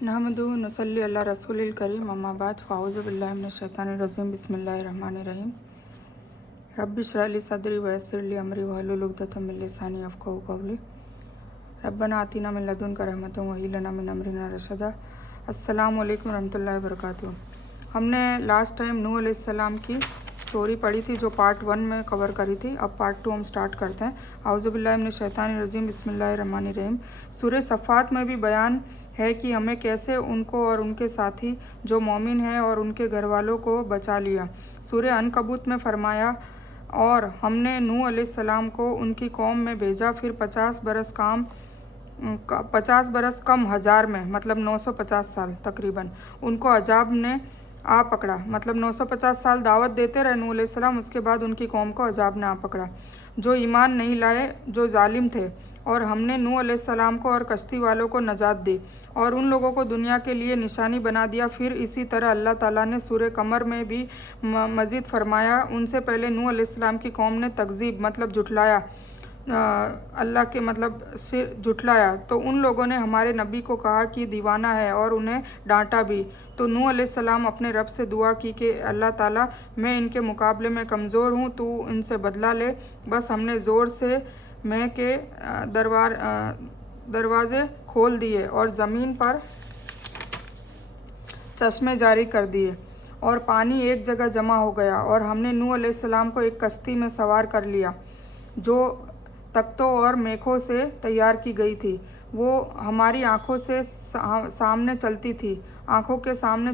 नहमदुहु नसल्ली अल्ला रसूलिल करीम अम्मा बाद फ़ाऊज़ु बिल्लाहि मिनश शैतानिर रजीम बिस्मिल्लाहिर रहमानिर रहीम रब्बि इश्रह ली सदरी व यस्सिर ली अमरी वहलुल उक़दतम मिन लिसानी यफ़क़हू क़ौली रब्बना आतिना मिन लदुनका रहमतन व हय्यि लना मिन अमरिना रशदा। अस्सलामु अलैकुम रहमतुल्लाहि व बरकातुहू। हमने लास्ट टाइम नूह अलैहिस्सलाम की स्टोरी पढ़ी थी जो पार्ट 1 में कवर करी थी। अब पार्ट 2 हम स्टार्ट करते हैं। आउज़ु बिल्लाहि मिनश शैतानिर रजीम बिस्मिल्लाहिर रहमानिर रहीम। सूरह सफ़ात में भी बयान है कि हमें कैसे उनको और उनके साथी जो मोमिन हैं और उनके घर वालों को बचा लिया। सूरह अनकबूत में फरमाया, और हमने नूह अलैहिस्सलाम को उनकी कौम में भेजा, फिर 50 बरस कम हज़ार में, मतलब 950 साल तकरीबन, उनको अजाब ने आ पकड़ा। मतलब 950 साल दावत देते रहे नूह अलैहिस्सलाम, उसके बाद उनकी कौम को अजाब ने आ पकड़ा जो ईमान नहीं लाए, जो जालिम थे। और हमने नूह अलैहिस्सलाम को और कश्ती वालों को नजात दी और उन लोगों को दुनिया के लिए निशानी बना दिया। फिर इसी तरह अल्लाह ताला ने सूरह कमर में भी मज़ीद फरमाया, उनसे पहले नूह अलैहिस्सलाम की कौम ने तकज़ीब मतलब झुटलाया, अल्लाह के मतलब सिर झुटलाया, तो उन लोगों ने हमारे नबी को कहा कि दीवाना है और उन्हें डांटा भी। तो नूह अलैहिस्सलाम अपने रब से दुआ की कि अल्लाह ताला, मैं इनके मुकाबले में कमज़ोर हूँ, तू इनसे बदला ले। बस हमने ज़ोर से मैं के दरवाज़े खोल दिए और ज़मीन पर चश्मे जारी कर दिए और पानी एक जगह जमा हो गया। और हमने नूह अलैहिस्सलाम को एक कश्ती में सवार कर लिया जो तख्तों और मेखों से तैयार की गई थी। वो हमारी आँखों के सामने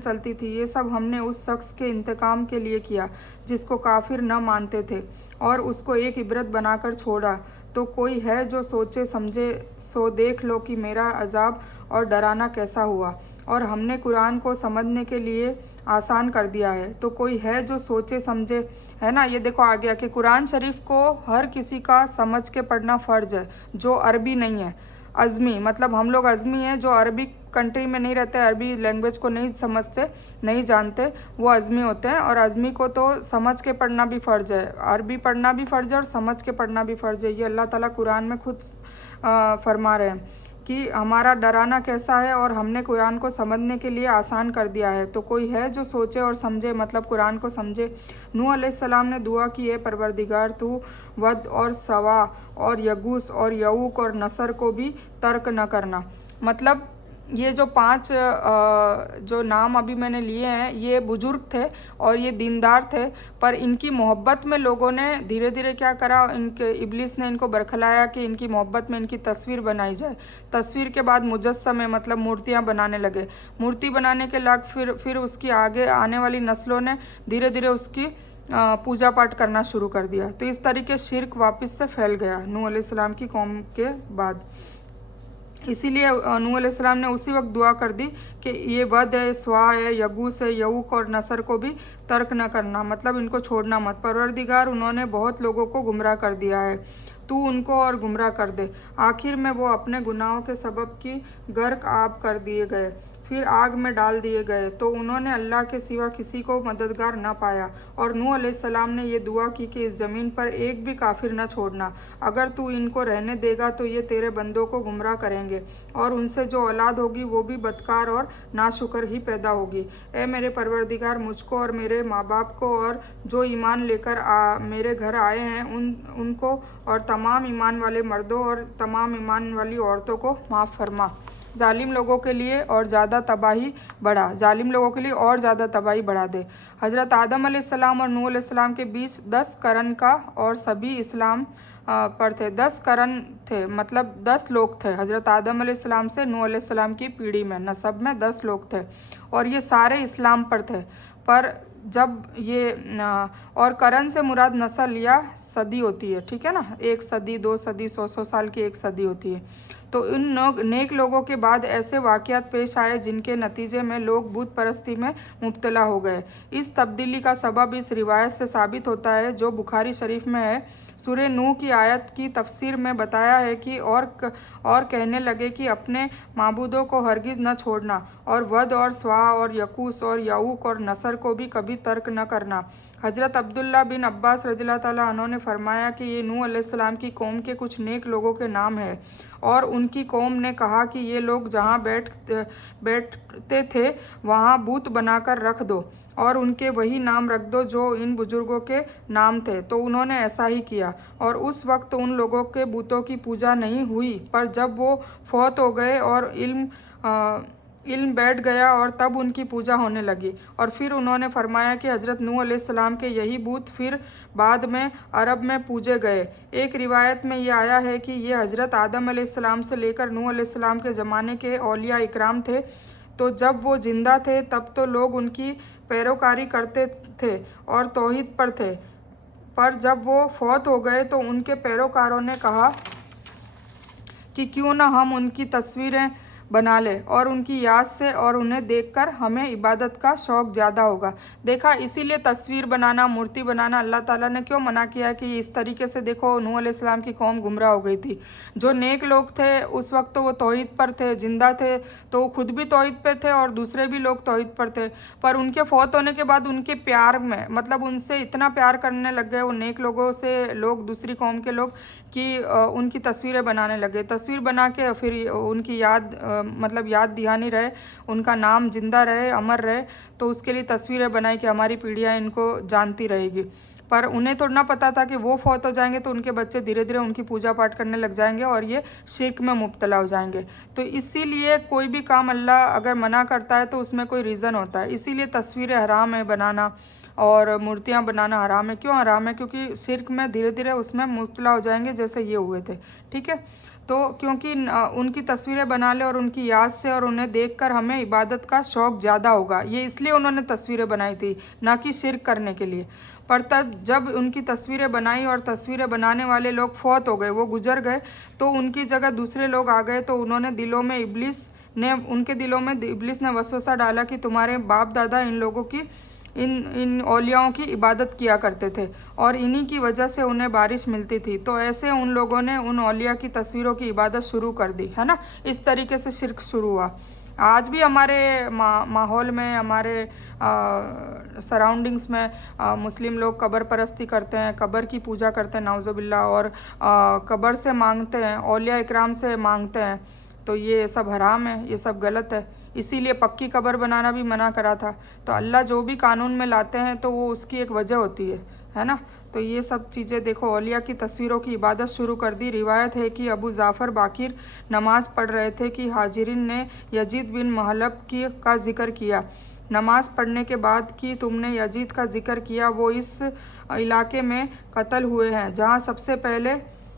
चलती थी। ये सब हमने उस शख्स के इंतकाम के लिए किया जिसको काफिर न मानते थे, और उसको एक इबरत बनाकर छोड़ा। तो कोई है जो सोचे समझे, सो देख लो कि मेरा अजाब और डराना कैसा हुआ। और हमने कुरान को समझने के लिए आसान कर दिया है। तो कोई है जो सोचे समझे, है ना। ये देखो आ गया कि कुरान शरीफ को हर किसी का समझ के पढ़ना फ़र्ज है जो अरबी नहीं है। अज़मी मतलब हम लोग अज़मी हैं, जो अरबी कंट्री में नहीं रहते, अरबी लैंग्वेज को नहीं समझते, नहीं जानते, वो अज़मी होते हैं। और अज़मी को तो समझ के पढ़ना भी फ़र्ज है, अरबी पढ़ना भी फ़र्ज है और समझ के पढ़ना भी फ़र्ज है। ये अल्लाह ताला कुरान में खुद फरमा रहे हैं कि हमारा डराना कैसा है, और हमने कुरान को समझने के लिए आसान कर दिया है। तो कोई है जो सोचे और समझे, मतलब कुरान को समझे। नूह अलैहिस्सलाम ने दुआ की है, परवरदिगार तू वद और सवा और यगूस और यऊक और नसर को भी तर्क न करना। मतलब ये जो 5 जो नाम अभी मैंने लिए हैं, ये बुजुर्ग थे और ये दीनदार थे, पर इनकी मोहब्बत में लोगों ने धीरे धीरे क्या करा, इनके इब्लिस ने इनको बरखलाया कि इनकी मोहब्बत में इनकी तस्वीर बनाई जाए। तस्वीर के बाद मुजस्समे मतलब मूर्तियाँ बनाने लगे। मूर्ति बनाने के लाग फिर उसकी आगे आने वाली नस्लों ने धीरे धीरे उसकी पूजा पाठ करना शुरू कर दिया। तो इस तरीके शिर्क वापस से फैल गया नूह अलैहिस्सलाम की कौम के बाद। इसीलिए नूह अलैहिस्सलाम ने उसी वक्त दुआ कर दी कि ये वद है, स्वा है, यगूस है, यऊक और नसर को भी तर्क न करना, मतलब इनको छोड़ना मत। परवरदिगार उन्होंने बहुत लोगों को गुमराह कर दिया है, तू उनको और गुमराह कर दे। आखिर में वो अपने गुनाहों के सबब की गर्क आब कर दिए गए, फिर आग में डाल दिए गए। तो उन्होंने अल्लाह के सिवा किसी को मददगार न पाया। और नूह अलैहिस्सलाम ने ये दुआ की कि इस ज़मीन पर एक भी काफिर न छोड़ना, अगर तू इनको रहने देगा तो ये तेरे बंदों को गुमराह करेंगे और उनसे जो औलाद होगी वो भी बदकार और नाशुक्र ही पैदा होगी। ए मेरे परवरदिगार, मुझको और मेरे माँ बाप को और जो ईमान लेकर मेरे घर आए हैं उनको और तमाम ईमान वाले मर्दों और तमाम ईमान वाली औरतों को माफ़ फरमा। जालिम लोगों के लिए और ज़्यादा तबाही बढ़ा दे। हज़रत आदम अलैहिस्सलाम और नूह अलैहिस्सलाम के बीच 10 करन का और सभी इस्लाम पर थे। 10 करन थे, मतलब 10 लोग थे। हज़रत आदम अलैहिस्सलाम से नूह अलैहिस्सलाम की पीढ़ी में नसब में 10 लोग थे और ये सारे इस्लाम पर थे। पर जब ये और करन से मुराद नस्ल या सदी होती है, ठीक है ना। 1 सदी, 2 सदी, 100 साल की 1 सदी होती है। तो इन नेक लोगों के बाद ऐसे वाक़यात पेश आए जिनके नतीजे में लोग बुत परस्ती में मुब्तला हो गए। इस तब्दीली का सबब इस रिवायत से साबित होता है जो बुखारी शरीफ में है। सूरह नूह की आयत की तफसीर में बताया है कि और कहने लगे कि अपने माबूदों को हरगिज़ न छोड़ना और वद और स्वा और यकूस और यऊक और नसर को भी कभी तर्क न करना। हज़रत अब्दुल्ला बिन अब्बास रज़ियल्लाहु ताला अन्हु ने फरमाया कि ये नूह अलैहिस्सलाम की कौम के कुछ नेक लोगों के नाम है, और उनकी कौम ने कहा कि ये लोग जहाँ बैठते थे वहाँ बूत बनाकर रख दो और उनके वही नाम रख दो जो इन बुजुर्गों के नाम थे। तो उन्होंने ऐसा ही किया, और उस वक्त उन लोगों के बूतों की पूजा नहीं हुई, पर जब वो फौत हो गए और इल्म बैठ गया और तब उनकी पूजा होने लगी। और फिर उन्होंने फरमाया कि हज़रत नूह अलैहिस्सलाम के यही बूत फिर बाद में अरब में पूजे गए। एक रिवायत में ये आया है कि ये हज़रत आदम अलैहिस्सलाम से लेकर नूह अलैहिस्सलाम के ज़माने के औलिया इकराम थे। तो जब वो ज़िंदा थे तब तो लोग उनकी पैरोकारी करते थे और तौहीद पर थे, पर जब वो फौत हो गए तो उनके पैरोकारों ने कहा कि क्यों ना हम उनकी तस्वीरें बना ले और उनकी याद से और उन्हें देखकर हमें इबादत का शौक़ ज़्यादा होगा। देखा, इसीलिए तस्वीर बनाना, मूर्ति बनाना अल्लाह ताला ने क्यों मना किया है कि इस तरीके से देखो नूह अलैहिस्सलाम की कौम गुमराह हो गई थी। जो नेक लोग थे उस वक्त तो वो तौहीद पर थे, जिंदा थे, तो वो खुद भी तौहीद पर थे और दूसरे भी लोग तौहीद पर थे, पर उनके फौत होने के बाद उनके प्यार में, मतलब उनसे इतना प्यार करने लग गए वो नेक लोगों से लोग, दूसरी कौम के लोग, कि उनकी तस्वीरें बनाने लगे। तस्वीर बना के फिर उनकी याद, मतलब याद दहानी रहे, उनका नाम जिंदा रहे, अमर रहे, तो उसके लिए तस्वीरें बनाई कि हमारी पीढ़ियाँ इनको जानती रहेगी। पर उन्हें तो ना पता था कि वो फौत हो जाएंगे तो उनके बच्चे धीरे धीरे उनकी पूजा पाठ करने लग जाएंगे और ये शिर्क में मुब्तला हो जाएंगे। तो इसीलिए कोई भी काम अल्लाह अगर मना करता है तो उसमें कोई रीज़न होता है। इसीलिए तस्वीरें हराम है बनाना और मूर्तियाँ बनाना हराम है। क्यों हराम है? क्योंकि शिर्क में धीरे धीरे उसमें मुब्तला हो जाएंगे, जैसे ये हुए थे। ठीक है, तो क्योंकि उनकी तस्वीरें बना ले और उनकी याद से और उन्हें देखकर हमें इबादत का शौक़ ज़्यादा होगा, ये इसलिए उन्होंने तस्वीरें बनाई थी, ना कि शिर्क करने के लिए। पर तब जब उनकी तस्वीरें बनाई और तस्वीरें बनाने वाले लोग फौत हो गए, वो गुजर गए, तो उनकी जगह दूसरे लोग आ गए। तो उनके दिलों में इब्लिस ने वसवसा डाला कि तुम्हारे बाप दादा इन लोगों की, इन औलियाओं की इबादत किया करते थे और इन्हीं की वजह से उन्हें बारिश मिलती थी। तो ऐसे उन लोगों ने उन औलिया की तस्वीरों की इबादत शुरू कर दी, है ना। इस तरीके से शिर्क शुरू हुआ। आज भी हमारे माहौल में, हमारे सराउंडिंग्स में मुस्लिम लोग कब्र परस्ती करते हैं, कब्र की पूजा करते हैं, नाउज़ुबिल्लाह, और कब्र से मांगते हैं, औलिया इकराम से मांगते हैं। तो ये सब हराम है, ये सब गलत है। इसीलिए पक्की कब्र बनाना भी मना करा था। तो अल्लाह जो भी कानून में लाते हैं तो वो उसकी एक वजह होती है ना। तो ये सब चीज़ें देखो, औलिया की तस्वीरों की इबादत शुरू कर दी। रिवायत है कि अबू जाफ़र बाकिर नमाज़ पढ़ रहे थे कि हाजिरीन ने यजीद बिन महलब का जिक्र किया। नमाज़ पढ़ने के बाद कि तुमने यजीद का जिक्र किया, वो इस इलाके में कत्ल हुए हैं जहाँ सबसे पहले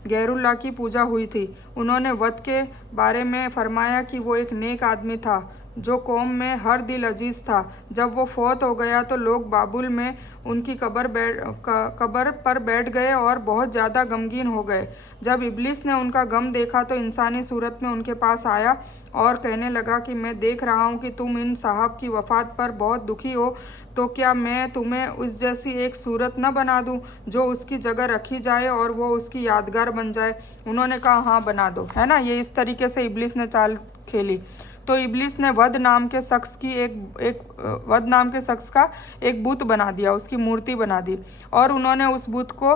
गैरुल्लाह की पूजा हुई थी। उन्होंने वद के बारे में फरमाया कि वो एक नेक आदमी था जो कौम में हर दिल अजीज़ था। जब वो फौत हो गया तो लोग बाबुल में उनकी कब्र पर बैठ गए और बहुत ज़्यादा गमगीन हो गए। जब इब्लिस ने उनका गम देखा तो इंसानी सूरत में उनके पास आया और कहने लगा कि मैं देख रहा हूँ कि तुम इन साहब की वफ़ात पर बहुत दुखी हो, तो क्या मैं तुम्हें उस जैसी एक सूरत न बना दूं जो उसकी जगह रखी जाए और वो उसकी यादगार बन जाए। उन्होंने कहा हाँ बना दो, है ना। ये इस तरीके से इब्लिस ने चाल खेली। तो इब्लिस ने वद नाम के शख्स का एक बुत बना दिया, उसकी मूर्ति बना दी, और उन्होंने उस बुत को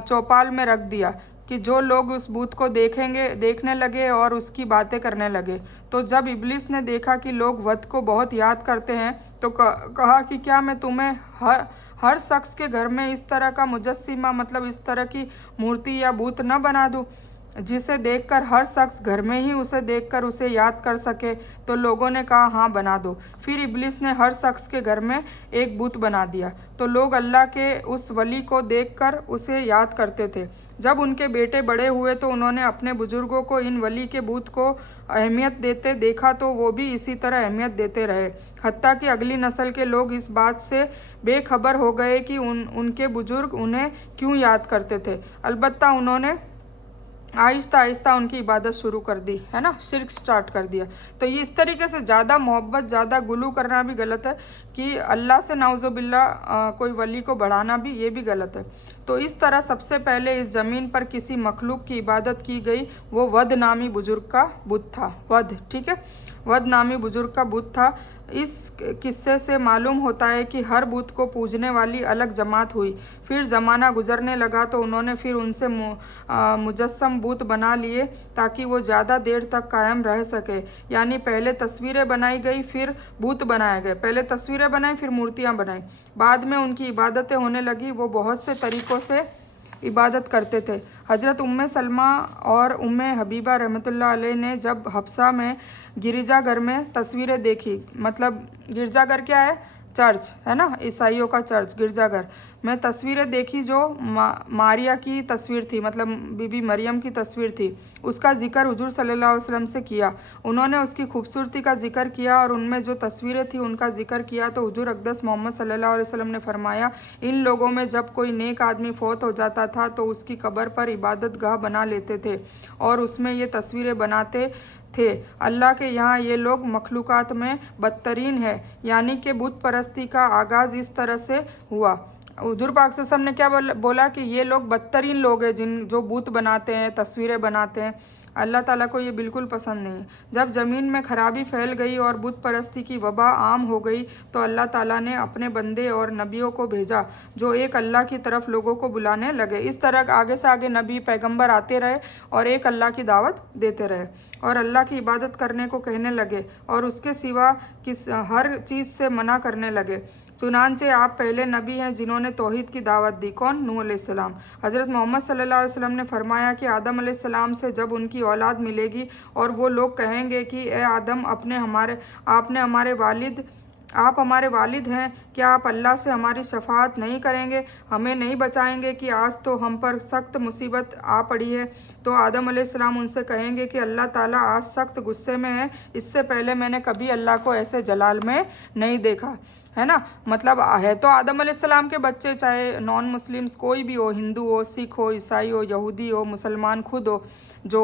चौपाल में रख दिया कि जो लोग उस बुत को देखने लगे और उसकी बातें करने लगे। तो जब इब्लिस ने देखा कि लोग वद को बहुत याद करते हैं तो कहा कि क्या मैं तुम्हें हर शख्स के घर में इस तरह का मुजस्सिमा, मतलब इस तरह की मूर्ति या बुत न बना दूं जिसे देखकर हर शख्स घर में ही उसे देखकर उसे याद कर सके। तो लोगों ने कहा हाँ बना दो। फिर इब्लिस ने हर शख्स के घर में एक बुत बना दिया। तो लोग अल्लाह के उस वली को देखकर उसे याद करते थे। जब उनके बेटे बड़े हुए तो उन्होंने अपने बुजुर्गों को इन वली के बुत को अहमियत देते देखा, तो वो भी इसी तरह अहमियत देते रहे। हत्ता कि अगली नस्ल के लोग इस बात से बेखबर हो गए कि उनके बुजुर्ग उन्हें क्यों याद करते थे। अलबत्ता उन्होंने आहिस्ता आहिस्ता उनकी इबादत शुरू कर दी, है ना, शिर्क स्टार्ट कर दिया। तो ये इस तरीके से ज़्यादा मोहब्बत, ज़्यादा गुलू करना भी गलत है कि अल्लाह से नाउज़ुबिल्लाह कोई वली को बढ़ाना भी, ये भी गलत है। तो इस तरह सबसे पहले इस ज़मीन पर किसी मखलूक की इबादत की गई, वो वद नामी बुजुर्ग का बुत था। वद, ठीक है, वद नामी बुजुर्ग का बुत था। इस किस्से से मालूम होता है कि हर बुत को पूजने वाली अलग जमात हुई। फिर ज़माना गुजरने लगा तो उन्होंने फिर उनसे मुजस्सम बुत बना लिए ताकि वो ज़्यादा देर तक कायम रह सके। यानी पहले तस्वीरें बनाई गई, फिर बुत बनाए गए। पहले तस्वीरें बनाई, फिर मूर्तियाँ बनाई। बाद में उनकी इबादतें होने लगी। वो बहुत से तरीक़ों से इबादत करते थे। हज़रत उम्मे सलमा और उम्मे हबीबा रहमतुल्लाह अलैह ने जब हफ्सा में गिरजाघर में तस्वीरें देखी, मतलब गिरजाघर क्या है? चर्च है ना, ईसाइयों का चर्च गिरजाघर में तस्वीरें देखी जो मारिया की तस्वीर थी, मतलब बीबी मरियम की तस्वीर थी। उसका जिक्र हुजूर सल्लल्लाहु अलैहि वसल्लम से किया। उन्होंने उसकी खूबसूरती का जिक्र किया और उनमें जो तस्वीरें थी उनका जिक्र किया। तो हुजूर अक़दस मोहम्मद सल्लल्लाहु अलैहि वसल्लम ने फरमाया, इन लोगों में जब कोई नेक आदमी फौत हो जाता था तो उसकी कब्र पर इबादत गाह बना लेते थे और उसमें ये तस्वीरें बनाते थे। अल्लाह के यहाँ ये लोग मखलूक़ात में बदतरीन है। यानी कि बुत परस्ती का आगाज़ इस तरह से हुआ। हुजूर पाक सल्लल्लाहु अलैहि वसल्लम ने क्या बोला कि ये लोग बदतरीन लोग हैं जो बुत बनाते हैं, तस्वीरें बनाते हैं। अल्लाह ताला को ये बिल्कुल पसंद नहीं। जब ज़मीन में खराबी फैल गई और बुत परस्ती की वबा आम हो गई तो अल्लाह ताला ने अपने बंदे और नबियों को भेजा जो एक अल्लाह की तरफ लोगों को बुलाने लगे। इस तरह आगे से आगे नबी पैगंबर आते रहे और एक अल्लाह की दावत देते रहे और अल्लाह की इबादत करने को कहने लगे और उसके सिवा हर चीज़ से मना करने लगे। चुनांचे आप पहले नबी हैं जिन्होंने तौहीद की दावत दी। कौन? नूह अलैहिस्सलाम। हज़रत मोहम्मद सल्लल्लाहु अलैहि वसल्लम ने फरमाया कि आदम अलैहिस्सलाम से जब उनकी औलाद मिलेगी और वो लोग कहेंगे कि ए आदम, आप हमारे वालिद हैं, क्या आप अल्लाह से हमारी शफाअत नहीं करेंगे, हमें नहीं बचाएंगे कि आज तो हम पर सख्त मुसीबत आ पड़ी है। तो आदम अलैहिस्सलाम उनसे कहेंगे कि अल्लाह ताला आज सख्त गुस्से में है, इससे पहले मैंने कभी अल्लाह को ऐसे जलाल में नहीं देखा, है ना। मतलब है तो आदम अलैहिस्सलाम के बच्चे, चाहे नॉन मुस्लिम्स कोई भी हो, हिंदू हो, सिख हो, ईसाई हो, यहूदी हो, मुसलमान खुद हो जो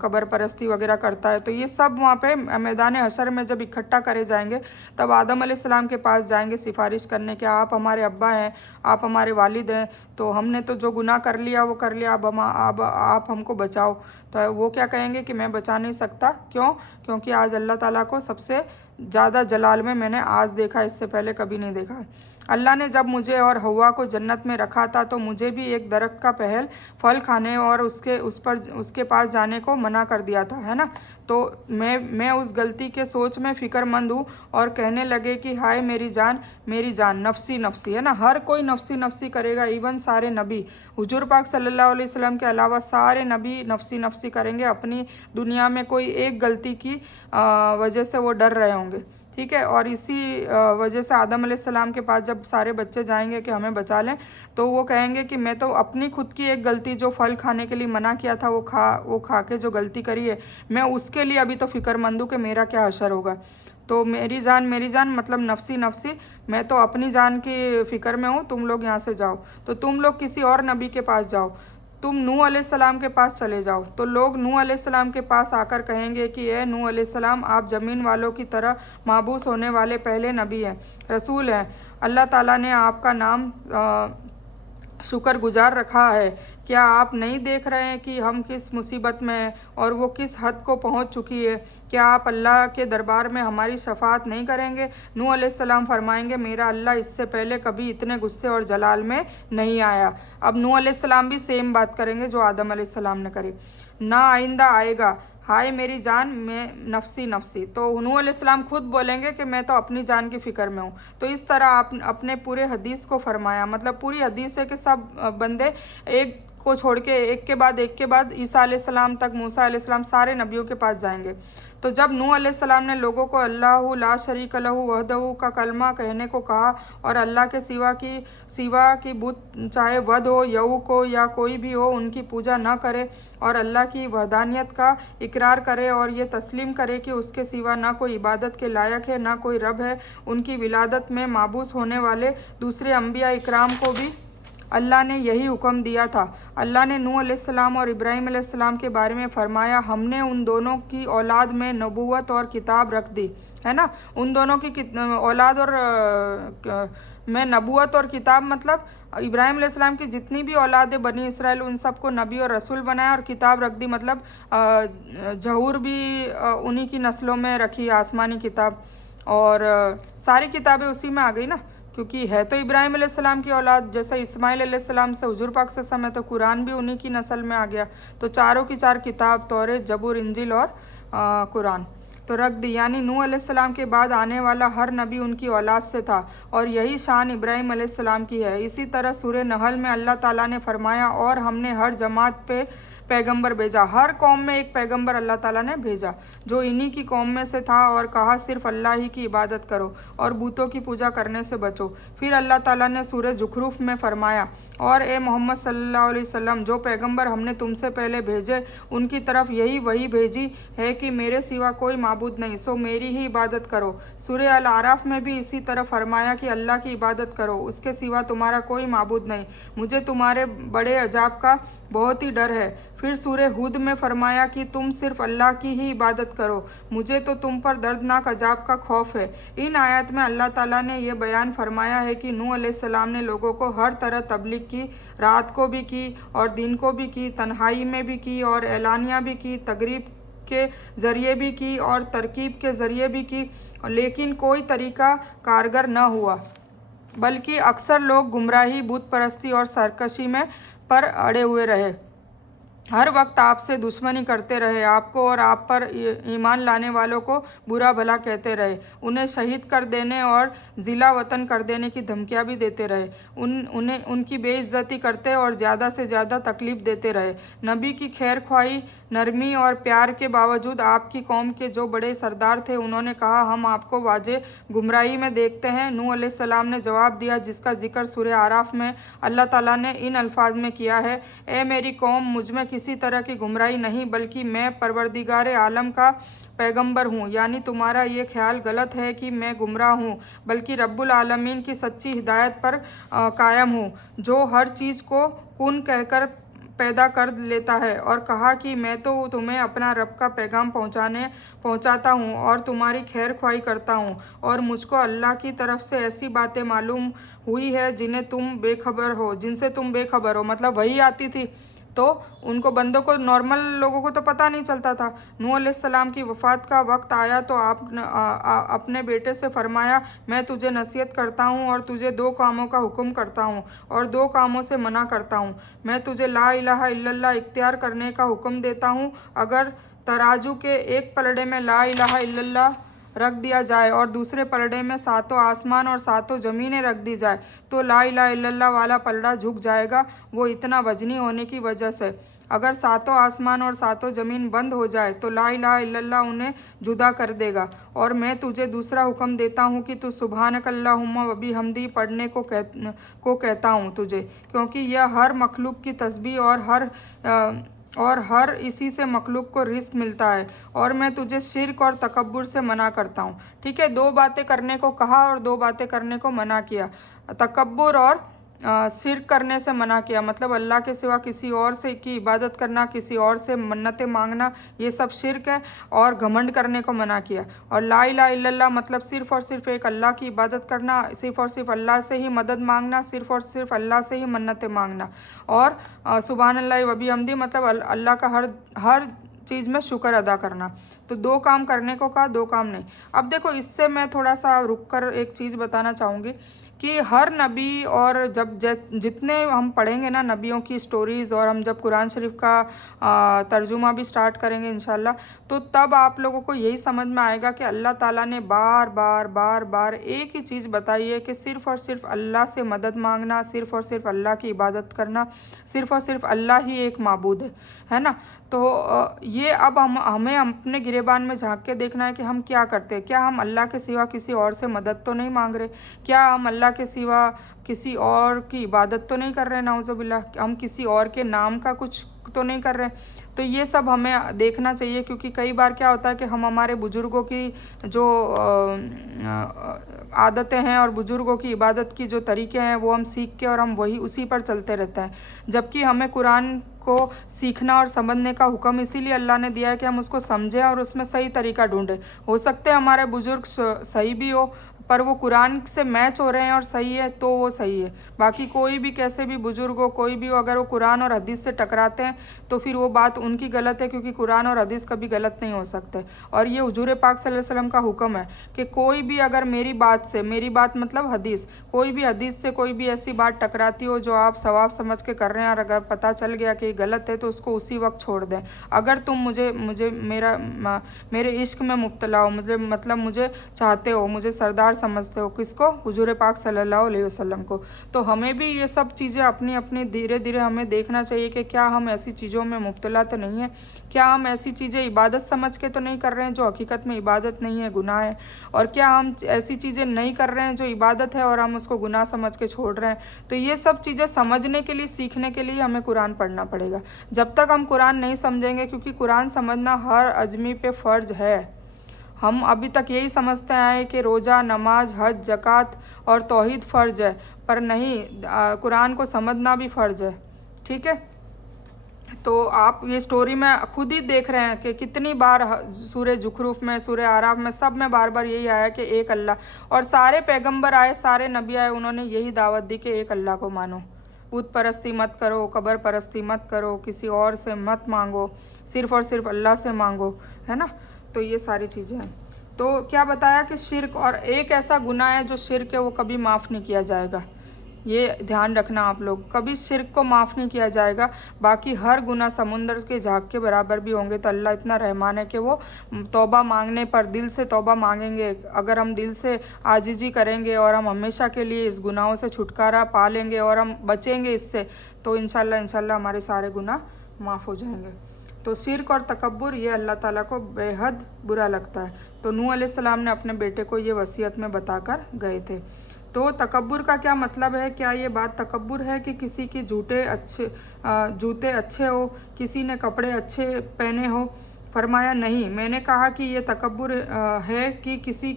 कब्र परस्ती वगैरह करता है, तो ये सब वहाँ पे मैदान हशर में जब इकट्ठा करे जाएंगे तब आदम अलैहिस्सलाम के पास जाएंगे सिफारिश करने के, आप हमारे अब्बा हैं, आप हमारे वालिद हैं, तो हमने तो जो गुनाह कर लिया वो कर लिया, अब आप हमको बचाओ। तो वो क्या कहेंगे कि मैं बचा नहीं सकता। क्यों? क्योंकि आज अल्लाह ताला को सबसे ज़्यादा जलाल में मैंने आज देखा, इससे पहले कभी नहीं देखा। अल्लाह ने जब मुझे और हवा को जन्नत में रखा था तो मुझे भी एक दरख्त का पहल फल खाने और उसके पास जाने को मना कर दिया था, है ना। तो मैं उस गलती के सोच में फ़िक्रमंद हूँ और कहने लगे कि हाय मेरी जान, नफसी नफसी, है ना। हर कोई नफसी नफसी करेगा, इवन सारे नबी, हुजूर पाक सल्लल्लाहु अलैहि वसल्लम के अलावा सारे नबी नफसी नफसी करेंगे। अपनी दुनिया में कोई एक गलती की वजह से वो डर रहे होंगे, ठीक है। और इसी वजह से आदम अलैहिस्सलाम के पास जब सारे बच्चे जाएंगे कि हमें बचा लें, तो वो कहेंगे कि मैं तो अपनी खुद की एक गलती जो फल खाने के लिए मना किया था वो खा के जो गलती करी है, मैं उसके लिए अभी तो फ़िक्रमंद हूँ कि मेरा क्या हशर होगा। तो मेरी जान मतलब नफसी नफसी, मैं तो अपनी जान की फ़िक्र में हूँ, तुम लोग यहाँ से जाओ। तो तुम लोग किसी और नबी के पास जाओ, तुम नूह अलैहिस्सलाम के पास चले जाओ। तो लोग नूह अलैहिस्सलाम के पास आकर कहेंगे कि ए नूह अलैहिस्सलाम, आप ज़मीन वालों की तरह माबूस होने वाले पहले नबी हैं, रसूल हैं। अल्लाह ताला ने आपका नाम शुक्रगुजार रखा है। क्या आप नहीं देख रहे हैं कि हम किस मुसीबत में हैं और वो किस हद को पहुंच चुकी है? क्या आप अल्लाह के दरबार में हमारी शफाअत नहीं करेंगे? नूह अलैहिस्सलाम फरमाएंगे, मेरा अल्लाह इससे पहले कभी इतने गुस्से और जलाल में नहीं आया। अब नूह अलैहिस्सलाम भी सेम बात करेंगे जो आदम अलैहिस्सलाम ने करी, ना आइंदा आएगा, हाय मेरी जान, मैं नफसी नफसी। तो नूह अलैहिस्सलाम खुद बोलेंगे कि मैं तो अपनी जान की फ़िक्र में हूँ। तो इस तरह आप अपने पूरे हदीस को फरमाया, मतलब पूरी हदीस है कि सब बंदे एक को छोड़ के एक के बाद ईसा अलैहिस्सलाम तक, मूसा अलैहिस्सलाम, सारे नबियों के पास जाएंगे। तो जब नूह अलैहिस्सलाम ने लोगों को अल्लाहु ला शरीक लहू वहदहू का कलमा कहने को कहा और अल्लाह के सिवा की बुत, चाहे वध हो, यऊक हो या कोई भी हो, उनकी पूजा न करे और अल्लाह की वहदानियत का इकरार करे और ये तस्लीम करे कि उसके सिवा ना कोई इबादत के लायक है, ना कोई रब है, उनकी विलादत में माबूस होने वाले दूसरे अम्बिया इकराम को भी अल्लाह ने यही हुक्म दिया था। अल्लाह ने नूह अलैहिस्सलाम और इब्राहीम अलैहिस्सलाम के बारे में फरमाया, हमने उन दोनों की औलाद में नबूवत और किताब रख दी, है ना। उन दोनों की औलाद और में नबूवत और किताब, मतलब इब्राहीम अलैहिस्सलाम की जितनी भी औलादें बनी इसराइल उन सबको नबी और रसूल बनाया, और किताब रख दी मतलब ज़हूर भी उन्हीं की नस्लों में रखी, आसमानी किताब। और सारी किताबें उसी में आ गई ना, क्योंकि है तो इब्राहिम अलैहिस्सलाम की औलाद, जैसे इस्माइल अलैहिस्सलाम से हुजूर पाक से समय, तो कुरान भी उन्हीं की नस्ल में आ गया। तो चारों की चार किताब, तौरेत, जबूर, इंजिल और कुरान तो रख दी। यानी नूह अलैहिस्सलाम के बाद आने वाला हर नबी उनकी औलाद से था, और यही शान इब्राहिम अलैहिस्सलाम की है। इसी तरह सूरह नहल में अल्लाह ताला ने फरमाया, और हमने हर जमात पे पैगंबर भेजा। हर कौम में एक पैगंबर अल्लाह ताला ने भेजा जो इन्हीं की कौम में से था, और कहा सिर्फ अल्लाह ही की इबादत करो और बूतों की पूजा करने से बचो। फिर अल्लाह ताला ने सूरह ज़ुखरुफ में फरमाया, और ए मोहम्मद सल्लल्लाहु अलैहि वसल्लम, जो पैगंबर हमने तुमसे पहले भेजे उनकी तरफ यही वही भेजी है कि मेरे सिवा कोई माबूद नहीं, सो मेरी ही इबादत करो। सूरह अल आराफ में भी इसी तरह फरमाया कि अल्लाह की इबादत करो, उसके सिवा तुम्हारा कोई माबूद नहीं, मुझे तुम्हारे बड़े अजाब का बहुत ही डर है। फिर सूरह हुद में फरमाया कि तुम सिर्फ अल्लाह की ही इबादत करो, मुझे तो तुम पर दर्दनाक अजाब का खौफ है। इन आयत में अल्लाह ताला ने यह बयान फरमाया है कि नूह अलैहिस्सलाम ने लोगों को हर तरह तबलीग की, रात को भी की और दिन को भी की, तन्हाई में भी की और एलानिया भी की, तगरीब के ज़रिए भी की और तरकीब के ज़रिए भी की, लेकिन कोई तरीका कारगर न हुआ, बल्कि अक्सर लोग गुमराही, बुत परस्ती और सरकशी में पर अड़े हुए रहे। हर वक्त आपसे दुश्मनी करते रहे, आपको और आप पर ईमान लाने वालों को बुरा भला कहते रहे, उन्हें शहीद कर देने और ज़िला वतन कर देने की धमकियां भी देते रहे, उन्हें उनकी बेइज्जती करते और ज़्यादा से ज़्यादा तकलीफ़ देते रहे। नबी की खैर ख्वाही, नरमी और प्यार के बावजूद आपकी कौम के जो बड़े सरदार थे उन्होंने कहा, हम आपको वाजे गुमराही में देखते हैं। नूह अलैहिस्सलाम ने जवाब दिया, जिसका जिक्र सूरह आराफ में अल्लाह ताला ने इन अल्फाज में किया है, ए मेरी कौम, मुझमें किसी तरह की गुमराही नहीं, बल्कि मैं परवरदिगार आलम का पैगंबर हूँ। यानी तुम्हारा ये ख्याल गलत है कि मैं गुमराह हूँ, बल्कि रब्बुल आलमीन की सच्ची हिदायत पर कायम हूँ, जो हर चीज़ को कुन कहकर पैदा कर लेता है। और कहा कि मैं तो तुम्हें अपना रब का पैगाम पहुँचाता हूँ और तुम्हारी खैर ख्वाही करता हूँ, और मुझको अल्लाह की तरफ से ऐसी बातें मालूम हुई है जिनसे तुम बेखबर हो। मतलब वही आती थी तो उनको बंदों को, नॉर्मल लोगों को तो पता नहीं चलता था। नूह अलैहिस्सलाम की वफ़ात का वक्त आया तो आप अपने बेटे से फरमाया, मैं तुझे नसीहत करता हूँ और तुझे दो कामों का हुक्म करता हूँ और दो कामों से मना करता हूँ। मैं तुझे ला इलाहा इल्लल्लाह इख्तियार करने का हुक्म देता हूँ। अगर तराजू के एक पलड़े में ला इलाहा इल्लल्लाह रख दिया जाए और दूसरे पलड़े में सातों आसमान और सातों ज़मीनें रख दी जाए, तो ला इलाहा इल्लल्लाह वाला पलड़ा झुक जाएगा, वो इतना वजनी होने की वजह से। अगर सातों आसमान और सातों ज़मीन बंद हो जाए तो ला इलाहा इल्लल्लाह उन्हें जुदा कर देगा। और मैं तुझे दूसरा हुक्म देता हूँ कि तू सुबहानक अल्लाहुम्मा व बिहम्दी पढ़ने को कहता हूँ तुझे, क्योंकि यह हर मखलूक की तस्बीह और हर इसी से मखलूक को रिस्क मिलता है। और मैं तुझे शिर्क और तकब्बुर से मना करता हूँ। ठीक है, दो बातें करने को कहा और दो बातें करने को मना किया। तकब्बुर और शिर्क करने से मना किया, मतलब अल्लाह के सिवा किसी और से की इबादत करना, किसी और से मन्नतें मांगना, ये सब शिर्क है। और घमंड करने को मना किया। और ला इलाहा इल्लल्लाह मतलब सिर्फ़ और सिर्फ एक अल्लाह की इबादत करना, सिर्फ़ और सिर्फ अल्लाह से ही मदद मांगना, सिर्फ़ और सिर्फ अल्लाह से ही मन्नतें मांगना। और सुबहानल्लाहि व बिहम्दी मतलब अल्लाह का हर चीज़ में शुक्र अदा करना। तो दो काम करने को कहा, दो काम नहीं। अब देखो, इससे मैं थोड़ा सा रुक कर एक चीज़ बताना चाहूँगी कि हर नबी, और जब जितने हम पढ़ेंगे ना नबियों की स्टोरीज़, और हम जब कुरान शरीफ का तर्जुमा भी स्टार्ट करेंगे इंशाल्लाह, तो तब आप लोगों को यही समझ में आएगा कि अल्लाह ताला ने बार बार एक ही चीज़ बताई है कि सिर्फ़ और सिर्फ अल्लाह से मदद मांगना, सिर्फ़ और सिर्फ अल्लाह की इबादत करना, सिर्फ़ और सिर्फ अल्लाह ही एक माबूद है ना। तो ये अब हमें अपने गिरेबान में झांक के देखना है कि हम क्या करते हैं। क्या हम अल्लाह के सिवा किसी और से मदद तो नहीं मांग रहे? क्या हम अल्लाह के सिवा किसी और की इबादत तो नहीं कर रहे? नाउज़ुबिल्लाह, हम किसी और के नाम का कुछ तो नहीं कर रहे? तो ये सब हमें देखना चाहिए, क्योंकि कई बार क्या होता है कि हम हमारे बुज़ुर्गों की जो आदतें हैं और बुज़ुर्गों की इबादत की जो तरीके हैं वो हम सीख के और हम वही उसी पर चलते रहते हैं, जबकि हमें कुरान को सीखना और समझने का हुक्म इसीलिए अल्लाह ने दिया है कि हम उसको समझें और उसमें सही तरीका ढूंढें। हो सकते हैं हमारे बुज़ुर्ग सही भी हो, पर वो कुरान से मैच हो रहे हैं और सही है तो वो सही है। बाकी कोई भी कैसे भी बुज़ुर्ग हो, कोई भी हो, अगर वो कुरान और हदीस से टकराते हैं तो फिर वो बात उनकी गलत है, क्योंकि कुरान और हदीस कभी गलत नहीं हो सकते। और ये हुजूर पाक सल्लल्लाहु अलैहि वसल्लम का हुक्म है कि कोई भी अगर मेरी बात से, मेरी बात मतलब हदीस, कोई भी हदीस से कोई भी ऐसी बात टकराती हो जो आप सवाब समझ के कर रहे हैं और अगर पता चल गया कि गलत है तो उसको उसी वक्त छोड़ दें। अगर तुम मुझे मुझे मेरे इश्क में मुब्तला हो, मुझे चाहते हो, मुझे सरदार समझते हो, किसको? हुजूर पाक सल्लल्लाहु अलैहि वसल्लम को। तो हमें भी ये सब चीज़ें अपनी अपनी धीरे धीरे हमें देखना चाहिए कि क्या हम ऐसी चीज़ों में मुब्तला तो नहीं है, क्या हम ऐसी चीज़ें इबादत समझ के तो नहीं कर रहे हैं जो हकीकत में इबादत नहीं है, गुनाह है, और क्या हम ऐसी चीज़ें नहीं कर रहे हैं जो इबादत है और हम उसको गुनाह समझ के छोड़ रहे हैं। तो ये सब चीज़ें समझने के लिए, सीखने के लिए हमें कुरान पढ़ना पड़ेगा। जब तक हम कुरान नहीं समझेंगे, क्योंकि कुरान समझना हर अजमी पे फ़र्ज है। हम अभी तक यही समझते आए कि रोज़ा, नमाज, हज, ज़कात और तौहीद फ़र्ज है, पर नहीं, कुरान को समझना भी फ़र्ज है। ठीक है, तो आप ये स्टोरी में खुद ही देख रहे हैं कि कितनी बार सूरह ज़ुखरूफ में, सूरह आराफ में, सब में बार बार यही आया कि एक अल्लाह, और सारे पैगंबर आए, सारे नबी आए, उन्होंने यही दावत दी कि एक अल्लाह को मानो, बुत परस्ती मत करो, कब्र परस्ती मत करो, किसी और से मत मांगो, सिर्फ़ और सिर्फ अल्लाह से मांगो, है ना। तो ये सारी चीज़ें हैं। तो क्या बताया कि शिर्क, और एक ऐसा गुनाह है जो शिर्क है वो कभी माफ़ नहीं किया जाएगा। ये ध्यान रखना आप लोग, कभी शिर्क को माफ़ नहीं किया जाएगा। बाकी हर गुनाह समुंदर के झाग के बराबर भी होंगे। तो अल्लाह इतना रहमान है कि वो तौबा मांगने पर, दिल से तौबा मांगेंगे, अगर हम दिल से आजिज़ी करेंगे और हम हमेशा के लिए इस गुनाहों से छुटकारा पा लेंगे और हम बचेंगे इससे, तो इंशाल्लाह हमारे सारे गुनाह माफ़ हो जाएंगे। तो शिर्क और तकब्बुर ये अल्लाह ताला को बेहद बुरा लगता है। तो नूह अलैहिस्सलाम ने अपने बेटे को ये वसीयत में बताकर गए थे। तो तकब्बुर का क्या मतलब है? क्या ये बात तकब्बुर है कि किसी की जूते अच्छे हो, किसी ने कपड़े अच्छे पहने हो? फरमाया नहीं, मैंने कहा कि ये तकब्बुर है कि किसी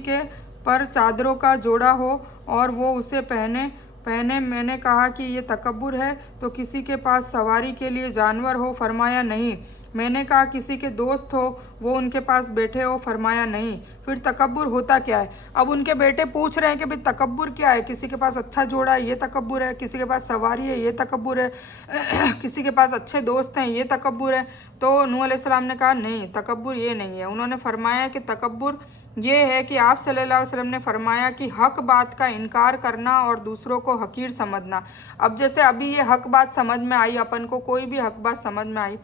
के पर चादरों का जोड़ा हो और वो उसे पहने। मैंने कहा कि ये तकब्बुर है तो किसी के पास सवारी के लिए जानवर हो? फरमाया नहीं, मैंने कहा किसी के दोस्त हो, वो उनके पास बैठे हो? फरमाया नहीं। फिर तकब्बुर होता क्या है? अब उनके बेटे पूछ रहे हैं कि भाई तकब्बुर क्या है? किसी के पास अच्छा जोड़ा है, ये तकब्बुर है? किसी के पास सवारी है, ये तकब्बुर है? किसी के पास अच्छे दोस्त हैं, ये तकब्बुर है? तो नूह अलैहिस्सलाम ने कहा नहीं, तकब्बुर ये नहीं है। उन्होंने फरमाया कि तकब्बुर ये है कि आप सल्लल्लाहु अलैहि वसल्लम ने फरमाया कि हक बात का इनकार करना और दूसरों को हकीर समझना। अब जैसे अभी ये हक बात समझ में आई अपन को, कोई भी हक बात समझ में आई,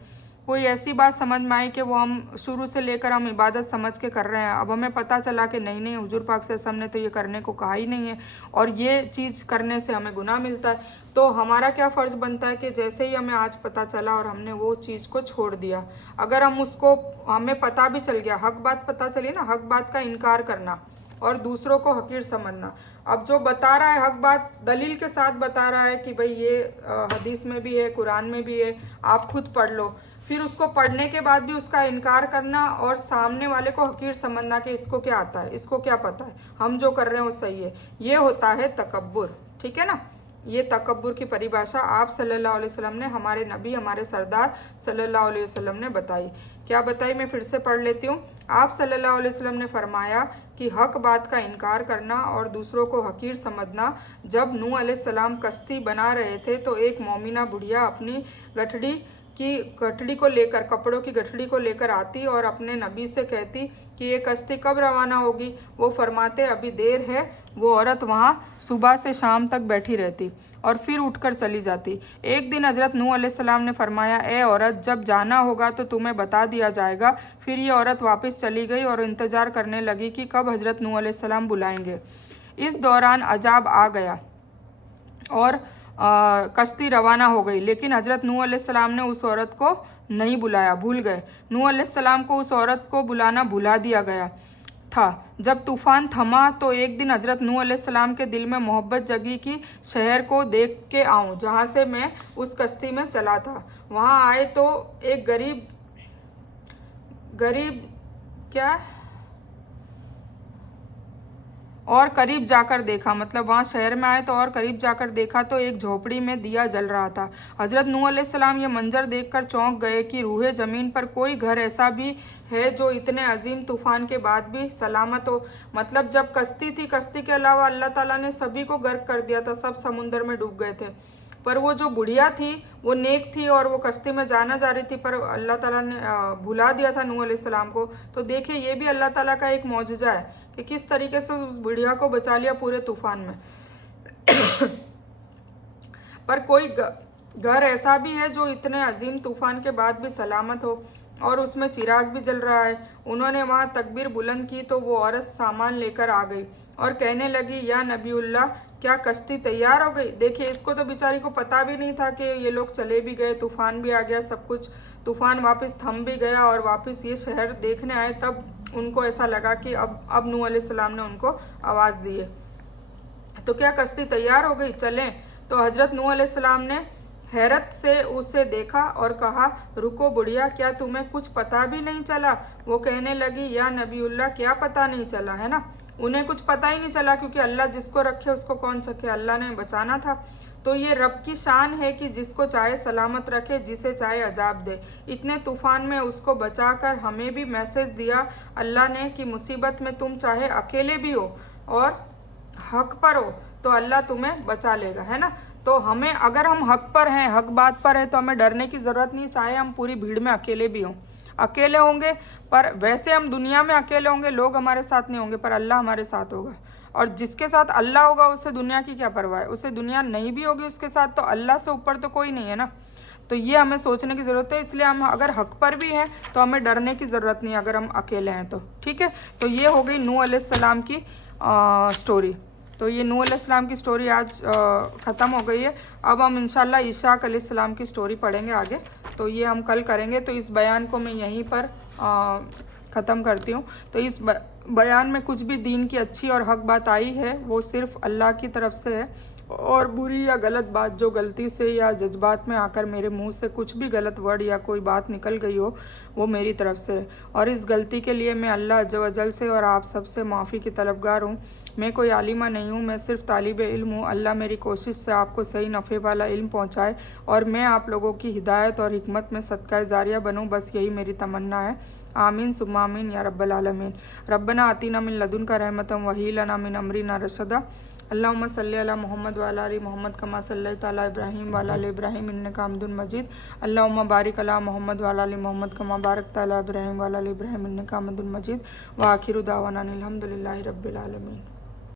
कोई ऐसी बात समझ में आई कि वो हम शुरू से लेकर हम इबादत समझ के कर रहे हैं, अब हमें पता चला कि नहीं हुजूर पाक सल्लल्लाहु अलैहि वसल्लम ने तो ये करने को कहा ही नहीं है और ये चीज़ करने से हमें गुनाह मिलता है, तो हमारा क्या फ़र्ज़ बनता है कि जैसे ही हमें आज पता चला और हमने वो चीज़ को छोड़ दिया, अगर हम उसको, हमें पता भी चल गया, हक बात पता चली ना, हक बात का इनकार करना और दूसरों को हकीर समझना। अब जो बता रहा है हक बात, दलील के साथ बता रहा है कि भाई ये हदीस में भी है, कुरान में भी है, आप खुद पढ़ लो, फिर उसको पढ़ने के बाद भी उसका इनकार करना और सामने वाले को हकीर समझना कि इसको क्या आता है, इसको क्या पता है, हम जो कर रहे हैं वो सही है, ये होता है तकब्बुर। ठीक है ना, ये तकब्बुर की परिभाषा आप सल्लल्लाहु अलैहि वसल्लम ने, हमारे नबी, हमारे सरदार सल्लल्लाहु अलैहि वसल्लम ने बताई। क्या बताई, मैं फिर से पढ़ लेती हूँ। आप सल्लल्लाहु अलैहि वसल्लम ने फरमाया कि हक बात का इनकार करना और दूसरों को हकीर समझना। जब नूह अलैहिस्सलाम कश्ती बना रहे थे तो एक मोमिना बुढ़िया अपनी गठड़ी को लेकर, कपड़ों की गठड़ी को लेकर आती और अपने नबी से कहती कि ये कश्ती कब रवाना होगी? वो फरमाते अभी देर है। वो औरत वहाँ सुबह से शाम तक बैठी रहती और फिर उठकर चली जाती। एक दिन हज़रत नूह अलैहिस्सलाम ने फरमाया, ए औरत, जब जाना होगा तो तुम्हें बता दिया जाएगा। फिर ये औरत वापस चली गई और इंतज़ार करने लगी कि कब हज़रत नूह अलैहिस्सलाम बुलाएंगे। इस दौरान अजाब आ गया और कश्ती रवाना हो गई, लेकिन हज़रत नूह अलैहिस्सलाम ने उस औरत को नहीं बुलाया, भूल गए। नूह अलैहिस्सलाम को उस औरत को बुलाना भुला दिया गया था। जब तूफ़ान थमा तो एक दिन हज़रत नूह अलैहिस्सलाम के दिल में मोहब्बत जगी कि शहर को देख के आऊँ जहाँ से मैं उस कश्ती में चला था। वहाँ आए तो एक गरीब क्या और करीब जाकर देखा, मतलब वहाँ शहर में आए तो और करीब जाकर देखा तो एक झोपड़ी में दिया जल रहा था। हज़रत नूह अलैहिस्सलाम ये मंजर देखकर चौंक गए कि रूहे ज़मीन पर कोई घर ऐसा भी है जो इतने अजीम तूफ़ान के बाद भी सलामत हो। मतलब जब कश्ती थी, कश्ती के अलावा अल्लाह ताला ने सभी को गर्क कर दिया था, सब समुंदर में डूब गए थे। पर वो जो बुढ़िया थी वो नेक थी और वो कश्ती में जाना जा रही थी, पर अल्लाह ताला ने भुला दिया था नूह अलैहिस्सलाम को। तो देखिए ये भी अल्लाह ताला का एक मौजज़ा है कि किस तरीके से उस बुढ़िया को बचा लिया पूरे तूफान में। पर कोई घर ऐसा भी है जो इतने अजीम तूफान के बाद भी सलामत हो और उसमें चिराग भी जल रहा है। उन्होंने वहाँ तकबीर बुलंद की तो वो औरत सामान लेकर आ गई और कहने लगी, या नबीउल्लाह, क्या कश्ती तैयार हो गई? देखिए इसको तो बेचारी को पता भी नहीं था कि ये लोग चले भी गए, तूफान भी आ गया, सब कुछ, तूफान वापस थम भी गया और वापस ये शहर देखने आए। तब उनको ऐसा लगा कि अब नूह अलैहिस्सलाम ने उनको आवाज़ दी है, तो क्या कश्ती तैयार हो गई, चलें? तो हज़रत नूह अलैहिस्सलाम ने हैरत से उसे देखा और कहा, रुको बुढ़िया, क्या तुम्हें कुछ पता भी नहीं चला? वो कहने लगी, या नबीउल्लाह, क्या पता नहीं चला, है ना? उन्हें कुछ पता ही नहीं चला, क्योंकि अल्लाह जिसको रखे उसको कौन चखे, अल्लाह ने बचाना था। तो ये रब की शान है कि जिसको चाहे सलामत रखे, जिसे चाहे अजाब दे। इतने तूफान में उसको बचाकर हमें भी मैसेज दिया अल्लाह ने कि मुसीबत में तुम चाहे अकेले भी हो और हक पर हो तो अल्लाह तुम्हें बचा लेगा, है ना? तो हमें, अगर हम हक पर हैं, हक बात पर है, तो हमें डरने की ज़रूरत नहीं, चाहे हम पूरी भीड़ में अकेले भी हों। अकेले होंगे, पर वैसे हम दुनिया में अकेले होंगे, लोग हमारे साथ नहीं होंगे, पर अल्लाह हमारे साथ होगा। और जिसके साथ अल्लाह होगा उसे दुनिया की क्या परवाह है? उसे दुनिया नहीं भी होगी उसके साथ, तो अल्लाह से ऊपर तो कोई नहीं है ना। तो ये हमें सोचने की ज़रूरत है। इसलिए हम अगर हक पर भी हैं तो हमें डरने की ज़रूरत नहीं अगर हम अकेले हैं तो। ठीक है, तो ये हो गई नूह अलैहिस्सलाम की स्टोरी। तो ये नूह अलैहिस्सलाम की स्टोरी आज ख़त्म हो गई है। अब हम इंशाल्लाह इशाक अलैहिस्सलाम की स्टोरी पढ़ेंगे आगे, तो ये हम कल करेंगे। तो इस बयान को मैं यहीं पर ख़त्म करती हूँ। तो इस बयान में कुछ भी दीन की अच्छी और हक बात आई है वो सिर्फ़ अल्लाह की तरफ से है, और बुरी या गलत बात जो गलती से या जज्बात में आकर मेरे मुंह से कुछ भी गलत वर्ड या कोई बात निकल गई हो वो मेरी तरफ से है। और इस गलती के लिए मैं अल्लाह अज़्ज़ व जल से और आप सबसे माफ़ी की तलबगार हूँ। मैं कोई आलिमा नहीं हूँ, मैं सिर्फ तालिब इल्म हूँ। अल्लाह मेरी कोशिश से आपको सही नफ़े वाला इल्म पहुँचाए और मैं आप लोगों की हिदायत और हिकमत में सदका जारिया बनूँ, बस यही मेरी तमन्ना है। आमीन सुम्मा आमीन या रब्बल आलमीन। रब्बना आतीना मिन लदुनका रहमतम वही लना मिन अमरिना रशदा। अल्लाहुम्मा सल्ली अला मोहम्मद वाला अली मोहम्मद कमा सल्लैता अला इब्राहीम वाला अली इब्राहीम इन्नका हमीदुम मजीद। अल्लाहुम्मा बारिक अला मोहम्मद वाला अली मोहम्मद कमा बारकता अला इब्राहीम वाला अली इब्राहीम इन्नका हमीदुम मजीद। व आखिरु दावाना अनिल हम्दुलिल्लाहि रब्बिल आलमीन।